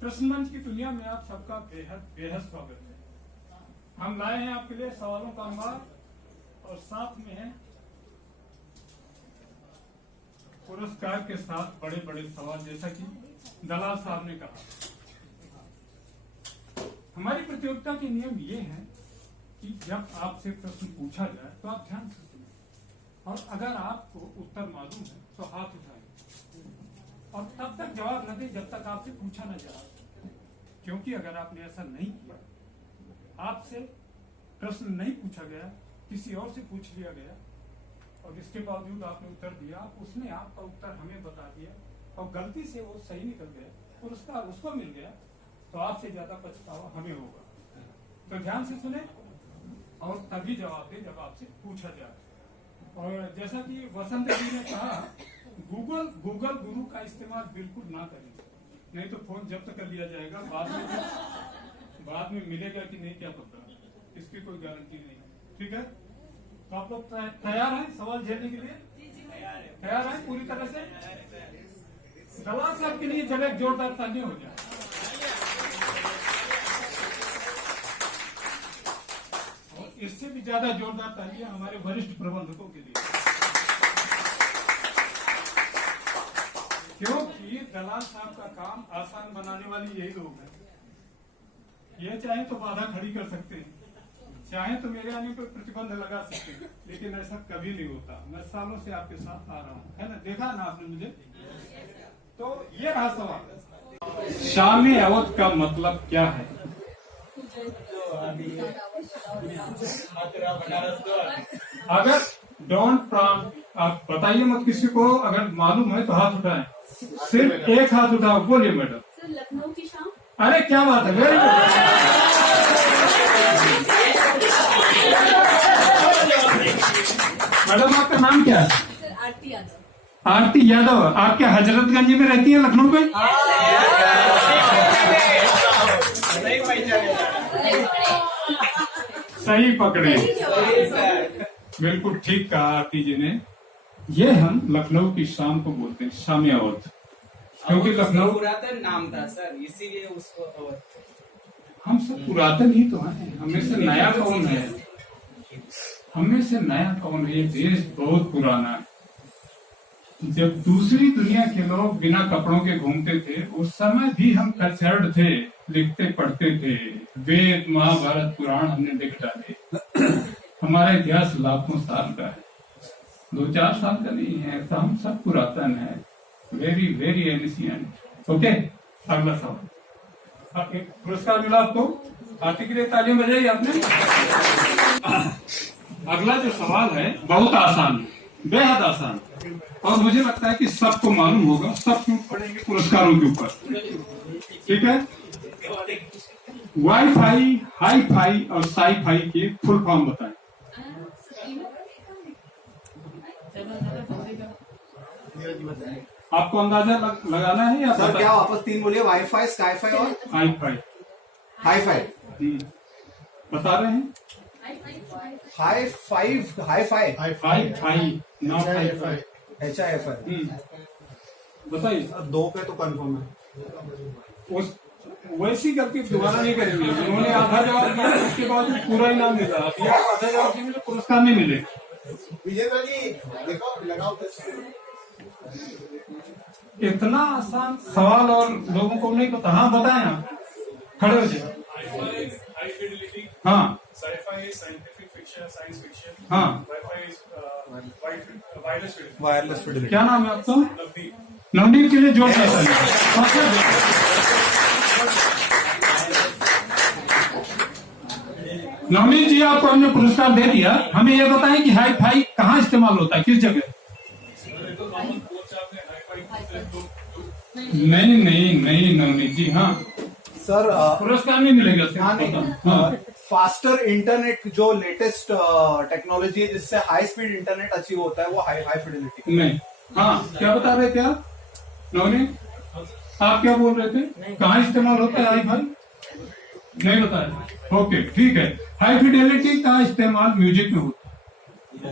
प्रश्न मंच की दुनिया में आप सबका बेहद बेहद स्वागत है। हम लाए हैं आपके लिए सवालों का अंबार और साथ में है पुरस्कार के साथ बड़े बड़े सवाल, जैसा कि दलाल साहब ने कहा। हमारी प्रतियोगिता के नियम ये हैं कि जब आपसे प्रश्न पूछा जाए तो आप ध्यान से सुनें और अगर आपको उत्तर मालूम है तो हाथ उठाएं और तब तक जवाब न दें जब तक आपसे पूछा न जाए, क्योंकि अगर आपने ऐसा नहीं किया, आपसे प्रश्न नहीं पूछा गया, किसी और से पूछ लिया गया और इसके बावजूद आपने उत्तर दिया, उसने आपका उत्तर हमें बता दिया और गलती से वो सही निकल गया, पुरस्कार उसको मिल गया, तो आपसे ज्यादा पछतावा हमें होगा। तो ध्यान से सुने और तभी जवाब दे जब आपसे पूछा जाए। और जैसा कि वसंत जी ने कहा, गूगल गुरु का इस्तेमाल बिल्कुल ना करें, नहीं तो फोन जब्त कर लिया जाएगा। बाद में मिलेगा कि नहीं क्या पता, इसकी कोई गारंटी नहीं है। ठीक है, तो आप लोग तैयार हैं सवाल झेलने के लिए? तैयार हैं पूरी तरह से? दलाल साहब के लिए चले जोरदार तालियां हो जाए। और इससे भी ज्यादा जोरदार तालियां हमारे वरिष्ठ प्रबंधकों के लिए, क्योंकि दलाल साहब का काम आसान बनाने वाले यही लोग हैं। ये चाहे तो बाधा खड़ी कर सकते हैं, चाहे तो मेरे आने पर प्रतिबंध लगा सकते हैं, लेकिन ऐसा कभी नहीं होता। मैं सालों से आपके साथ आ रहा हूँ, है ना? देखा ना आपने मुझे। तो ये रहा सवाल, शामी अवध का मतलब क्या है? अगर डोंट प्रॉम्प्ट, आप बताइए मत किसी को, अगर मालूम है तो हाथ उठाएं। सिर्फ एक हाथ उठाओ, बोलिए मैडम। सर, लखनऊ की शाम। अरे क्या बात है, वेरी गुड। मैडम आपका नाम क्या है? सर, आरती यादव। आरती यादव, आप क्या हजरतगंज में रहती है लखनऊ में? सही पकड़े, बिल्कुल ठीक कहा आरती जी ने। ये हम लखनऊ की शाम को बोलते हैं शामी अवध, क्योंकि लखनऊ पुरातन नाम था सर, इसीलिए उसको अवध। हम सब पुरातन ही तो हैं, हमें से नया कौन है? हमें से नया कौन है? ये देश बहुत पुराना है। जब दूसरी दुनिया के लोग बिना कपड़ों के घूमते थे, उस समय भी हम कल्चर्ड थे, लिखते पढ़ते थे, वेद महाभारत पुराण हमने लिख डाले। हमारा इतिहास लाखों साल का है, 2-4 साल का नहीं है। तो हम सब पुरातन है, वेरी वेरी एनिशियंट। ओके, अगला सवाल। एक पुरस्कार मिला आपको, आरती के लिए तालियां बजाई आपने। अगला जो सवाल है बहुत आसान है, बेहद आसान, और मुझे लगता है कि सबको मालूम होगा, सब क्यों पढ़ेंगे पुरस्कारों के ऊपर। ठीक है, वाईफाई, हाई फाई और साई फाई के फुल फॉर्म बताएं। आपको अंदाजा लगाना है या सर? क्या वापस 3 बोलिए? वाईफाई, स्काई फाई और हाई फाई। हाई फाई बता रहे हैं। High five, hi fi, hi fi, not hi fi, HIFI। बताइए। 2 पे तो कंफर्म है। उस वैसी गलती दोबारा नहीं करेंगे। उन्होंने आधा जवाब दिया, उसके बाद पूरा इनाम मिला। अब ये आधा जवाब देंगे तो पुरस्कार नहीं मिलेगा। विजेंद्र जी देखो, लगाओ। इतना आसान सवाल और लोगों को नहीं पता। हाँ बताएं, आप खड़े हो जाए। हाँ, Sci-fi is scientific fiction, science fiction. हाँ, Wi-Fi is wireless fidelity. Wireless Fidelity. क्या नाम है आपका? Navdeep. नवनीत के लिए जोरदार तालियां। नवनीत जी, आपको हमने पुरस्कार दे दिया। हमें ये बताएं कि हाई फाई कहाँ इस्तेमाल होता है, किस जगह? नहीं नवनीत जी। हाँ सर, पुरस्कार नहीं मिलेगा सिर्फ हाँ पता। नहीं, हाँ, फास्टर इंटरनेट जो लेटेस्ट टेक्नोलॉजी है जिससे हाई स्पीड इंटरनेट अचीव होता है, वो हाई फिडेलिटी। नहीं। हाँ, क्या बता रहे थे आप नवनीत? आप क्या बोल रहे थे? कहाँ इस्तेमाल होता है हाई फाई? नहीं बताया। ओके, ठीक है। हाई फिडेलिटी का इस्तेमाल म्यूजिक में होता है।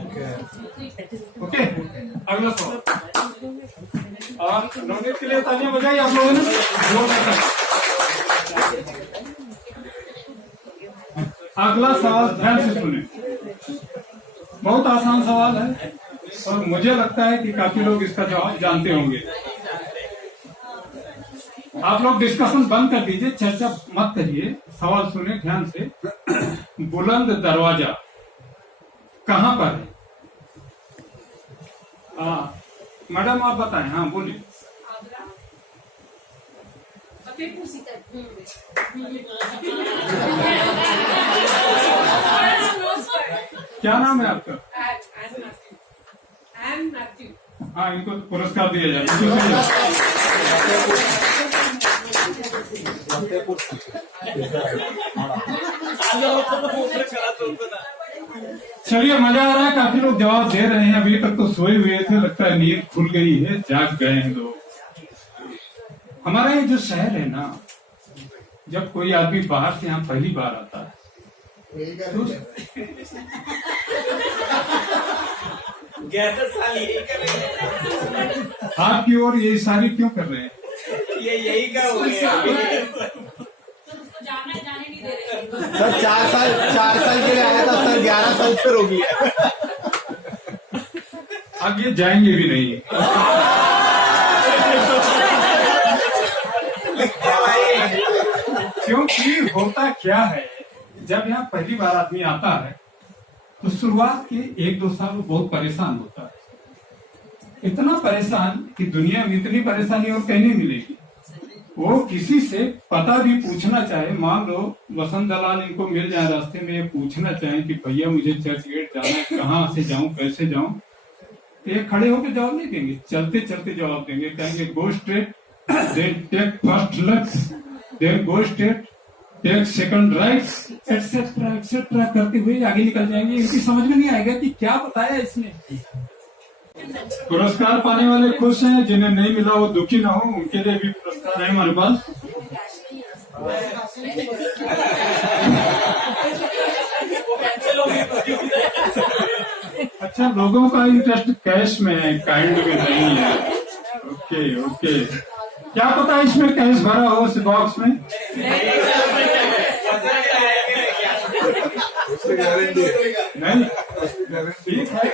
ओके, अगला सवाल। और नवनीत के लिए तालियां बजाई आप लोगों ने। अगला सवाल ध्यान से सुने, बहुत आसान सवाल है और मुझे लगता है कि काफी लोग इसका जवाब जानते होंगे। आप लोग डिस्कशन बंद कर दीजिए, चर्चा मत करिए, सवाल सुने ध्यान से। बुलंद दरवाजा कहाँ पर है? मैडम आप बताएं। हाँ बोलिए। फतेहपुर सीकरी। क्या नाम है आपका? N Matthew. हाँ, इनको पुरस्कार दिया जाए। चलिए, मजा आ रहा है, काफी लोग जवाब दे रहे हैं। अभी तक तो सोए हुए थे, लगता है नींद खुल गई है, जाग गए हैं लोग। हमारा ये जो शहर है ना, जब कोई आदमी बाहर से यहाँ पहली बार आता है तो 11 साल यही कर रहे हैं। आपकी ओर ये इशारे क्यों कर रहे हैं? ये यही का हो गया। उसको जाने नहीं दे रहे। सर 4 साल के लिए आया था सर, 11 साल फिर हो गया। अब ये जाएंगे भी नहीं। क्योंकि होता क्या है, जब यहाँ पहली बार आदमी आता है तो शुरुआत के 1-2 साल वो बहुत परेशान होता है, इतना परेशान कि दुनिया में इतनी परेशानी और कहीं नहीं मिलेगी। वो किसी से पता भी पूछना चाहे, मान लो वसंत दलाल इनको मिल जाए रास्ते में, ये पूछना चाहे कि भैया मुझे चर्च गेट जाना है, कहाँ से जाऊं, कैसे जाऊं, तो ये खड़े होकर जवाब नहीं देंगे, चलते चलते जवाब देंगे। कहेंगे go straight, then take first left, then go straight, take second right, et cetera et cetera करते हुए आगे निकल जाएंगे। इनकी समझ में नहीं आएगा कि क्या बताया इसने। पुरस्कार पाने वाले खुश हैं, जिन्हें नहीं मिला वो दुखी ना हो, उनके लिए भी पुरस्कार है हमारे पास। अच्छा, लोगों का इंटरेस्ट कैश में है, काइंड में नहीं है। ओके ओके, क्या पता इसमें कैश भरा हो उस बॉक्स में? नहीं, ठीक है।